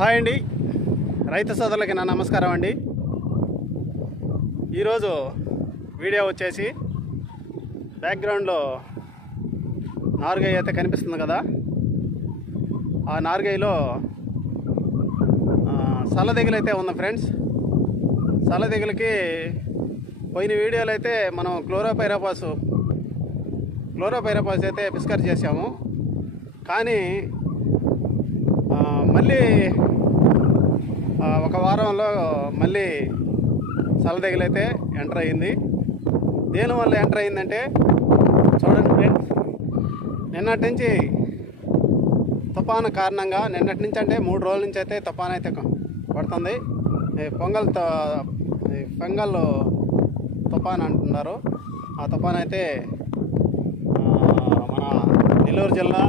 Hi అండి, రైతు సోదరులకి నా నమస్కారం అండి. ఈరోజు వీడియో వచ్చేసి బ్యాక్గ్రౌండ్లో నారుగయ్య అయితే కనిపిస్తుంది కదా, ఆ నారుగయ్యలో సల్లదెగులు అయితే ఉంది ఫ్రెండ్స్. సల్లదెగులకి పోయిన వీడియోలో అయితే మనం క్లోరోపైరపాస్ అయితే పిస్కర్ చేసాము. కానీ మళ్ళీ ఒక వారంలో మళ్ళీ సల్లదెగులు అయితే ఎంటర్ అయ్యింది. దేనివల్ల ఎంటర్ అయ్యిందంటే చూడండి ఫ్రెండ్స్, నిన్నటి నుంచి తుఫాను కారణంగా, నిన్నటి నుంచి అంటే 3 రోజుల నుంచి అయితే తుఫాను అయితే పడుతుంది. పొంగల్ తుఫాను అంటున్నారు. ఆ తుఫాను అయితే మన నెల్లూరు జిల్లా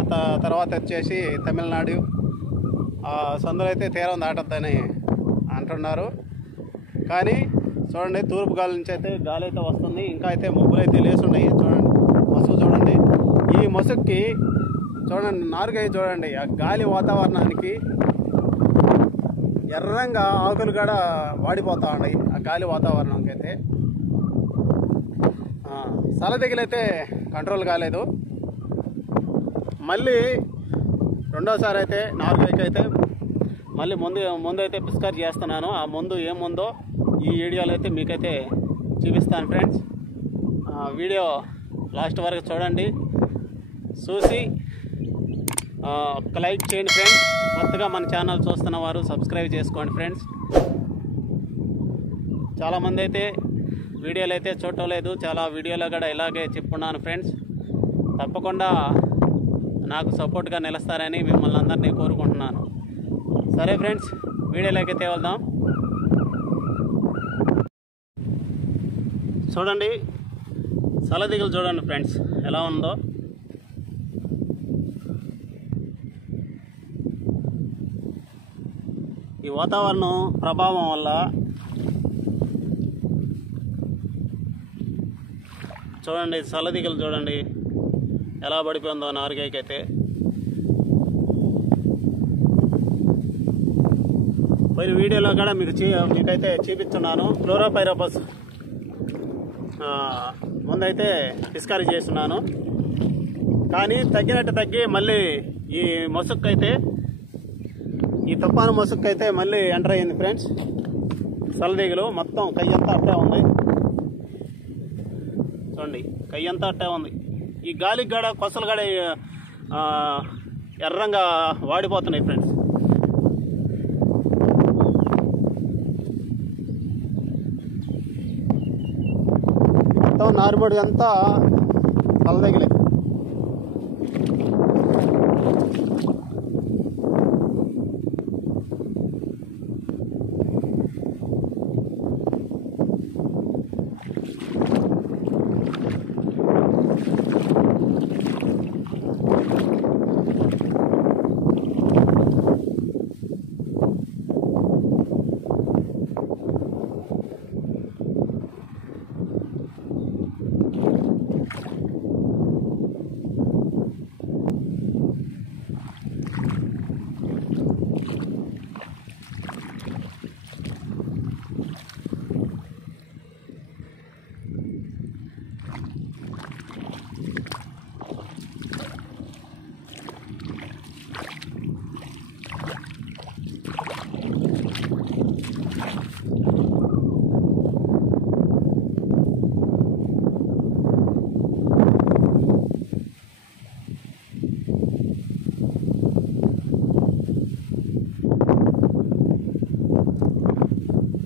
తర్వాత వచ్చేసి తమిళనాడు సందులో అయితే తీరం దాటద్దని అంటున్నారు. కానీ చూడండి, తూర్పు గాలి నుంచి అయితే గాలి అయితే వస్తుంది. ఇంకా అయితే మబ్బులు అయితే లేసున్నాయి. చూడండి మసుగు చూడండి. ఈ మసుగుకి చూడండి, నారుగయ్య చూడండి, ఆ గాలి వాతావరణానికి ఎర్రంగా ఆకులు కూడా వాడిపోతూ ఉన్నాయి. ఆ గాలి వాతావరణంకి అయితే సల్లదెగులు అయితే కంట్రోల్ కాలేదు. మళ్ళీ రెండోసారి అయితే నారుగయ్యకి అయితే మళ్ళీ ముందు అయితే పిస్కర్ చేస్తున్నాను. ఆ ముందు ఏముందో ఈ వీడియోలో అయితే మీకైతే చూపిస్తాను ఫ్రెండ్స్. వీడియో లాస్ట్ వరకు చూడండి, చూసి ఒక లైక్ చేయండి ఫ్రెండ్స్. కొత్తగా మన ఛానల్ చూస్తున్న వారు సబ్స్క్రైబ్ చేసుకోండి ఫ్రెండ్స్. చాలామంది అయితే వీడియోలు అయితే చూడలేదు, చాలా వీడియోలో కూడా ఇలాగే చెప్పున్నాను ఫ్రెండ్స్. తప్పకుండా నాకు సపోర్ట్గా నిలుస్తారని మిమ్మల్ని అందరినీ కోరుకుంటున్నాను. సరే ఫ్రెండ్స్, వీడియోలోకి అయితే వెళ్దాం. చూడండి సల్లదెగులు చూడండి ఫ్రెండ్స్ ఎలా ఉందో. ఈ వాతావరణం ప్రభావం వల్ల చూడండి, సల్లదెగులు చూడండి ఎలా పడిపోయిందో నారుగయ్యకి అయితే. పోయిన వీడియోలో కూడా మీకైతే చూపిస్తున్నాను. క్లోరోపైరపాస్ ముందైతే పిస్కారీ చేస్తున్నాను. కానీ తగ్గి మళ్ళీ ఈ మసుక్కైతే, ఈ తుఫాను మసుక్కైతే మళ్ళీ ఎంటర్ అయ్యింది ఫ్రెండ్స్. సల్లదెగులు మొత్తం కయ్యంతా అట్టే ఉంది. చూడండి, కయ్యంతా అట్టే ఉంది. ఈ గాలికి కూడా కొసలు కూడా ఎర్రంగా వాడిపోతున్నాయి ఫ్రెండ్స్. మొత్తం నారుమడి అంతా సల్లదెగులే.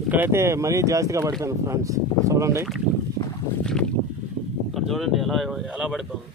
ఇక్కడైతే మరీ జాస్తిగా పడిపోయింది ఫ్రెండ్స్. చూడండి ఇక్కడ చూడండి ఎలా పడిపోయింది.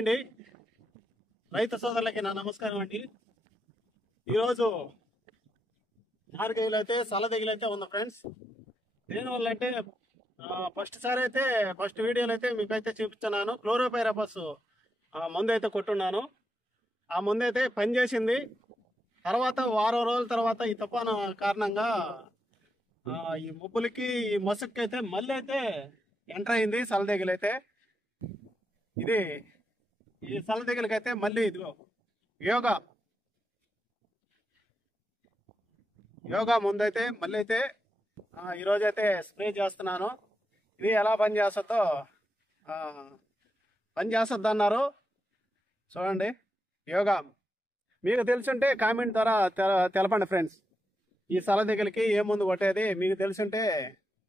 అండి, రైతు సోదరులకి నా నమస్కారం అండి. ఈరోజు నారుగైలు అయితే సలదిగులు అయితే ఉంది ఫ్రెండ్స్. దేనివల్ల అంటే ఫస్ట్ వీడియోలో అయితే మీకైతే చూపించున్నాను. క్లోరోపైరపస్ మందు అయితే కొట్టున్నాను. ఆ మందు అయితే పనిచేసింది. తర్వాత వారం రోజుల తర్వాత ఈ తుఫాను కారణంగా ఈ ముబ్బులకి ఈ మసుక్కి అయితే మళ్ళీ అయితే ఎంటర్ అయింది సలదిగులు అయితే. ఇది ఈ సలదిగులకి అయితే మళ్ళీ ఇదిగో యోగా ముందు అయితే మళ్ళీ అయితే ఈరోజు అయితే స్ప్రే చేస్తున్నాను. ఇది ఎలా పనిచేస్తుందో అన్నారు. చూడండి, యోగా మీకు తెలుసుంటే కామెంట్ ద్వారా తెలపండి ఫ్రెండ్స్. ఈ సలదిగులకి ఏ మందు కొట్టేది మీకు తెలుసుంటే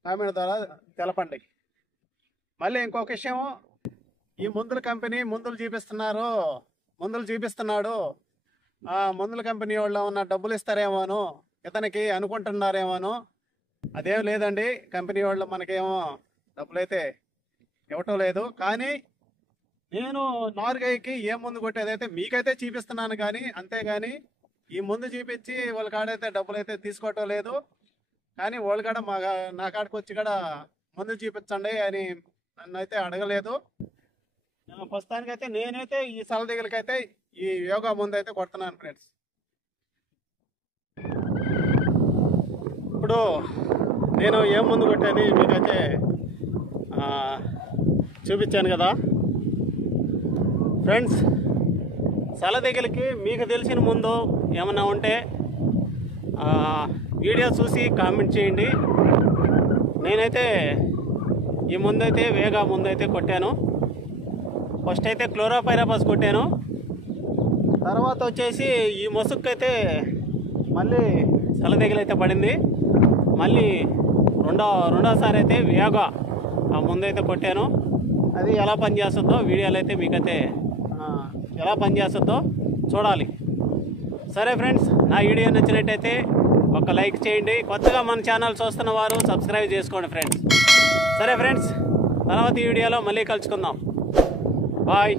కామెంట్ ద్వారా తెలపండి. మళ్ళీ ఇంకొక విషయం, ఈ మందుల కంపెనీ మందులు చూపిస్తున్నాడు. మందుల కంపెనీ వాళ్ళు ఉన్న డబ్బులు ఇస్తారేమోను ఇతనికి అనుకుంటున్నారేమోను. అదేం లేదండి, కంపెనీ వాళ్ళు మనకేమో డబ్బులైతే ఇవ్వటం లేదు. కానీ నేను నారుగైకి ఏ మందు కొట్టేదైతే మీకైతే చూపిస్తున్నాను. కానీ అంతేగాని ఈ ముందు చూపించి వాళ్ళ కాడైతే డబ్బులు అయితే తీసుకోవటం లేదు. కానీ వాళ్ళు కాడ నా కాడికి వచ్చి కూడా మందు చూపించండి అని నన్ను అయితే అడగలేదు. ప్రస్తుతానికైతే నేనైతే ఈ సలదిగులకైతే ఈ యోగా మందు అయితే కొడుతున్నాను ఫ్రెండ్స్. ఇప్పుడు నేను ఏం మందు కొట్టేది మీకైతే చూపించాను కదా ఫ్రెండ్స్. సలదిగులకి మీకు తెలిసిన ముందు ఏమన్నా ఉంటే వీడియో చూసి కామెంట్ చేయండి. నేనైతే ఈ ముందు అయితే వేగా ముందు అయితే కొట్టాను. ఫస్ట్ అయితే క్లోరోపైరపస్ కొట్టాను. తర్వాత వచ్చేసి ఈ మసుక్కు అయితే మళ్ళీ సలదిగులు అయితే పడింది. మళ్ళీ రెండోసారి అయితే వేగా ఆ ముందు అయితే కొట్టాను. అది ఎలా పనిచేస్తుందో వీడియోలో అయితే మీకైతే ఎలా పనిచేస్తుందో చూడాలి. సరే ఫ్రెండ్స్, నా వీడియో నచ్చినట్టయితే ఒక లైక్ చేయండి. కొత్తగా మన ఛానల్ చూస్తున్న వారు సబ్స్క్రైబ్ చేసుకోండి ఫ్రెండ్స్. సరే ఫ్రెండ్స్, తర్వాత ఈ వీడియోలో మళ్ళీ కలుసుకుందాం. బాయ్.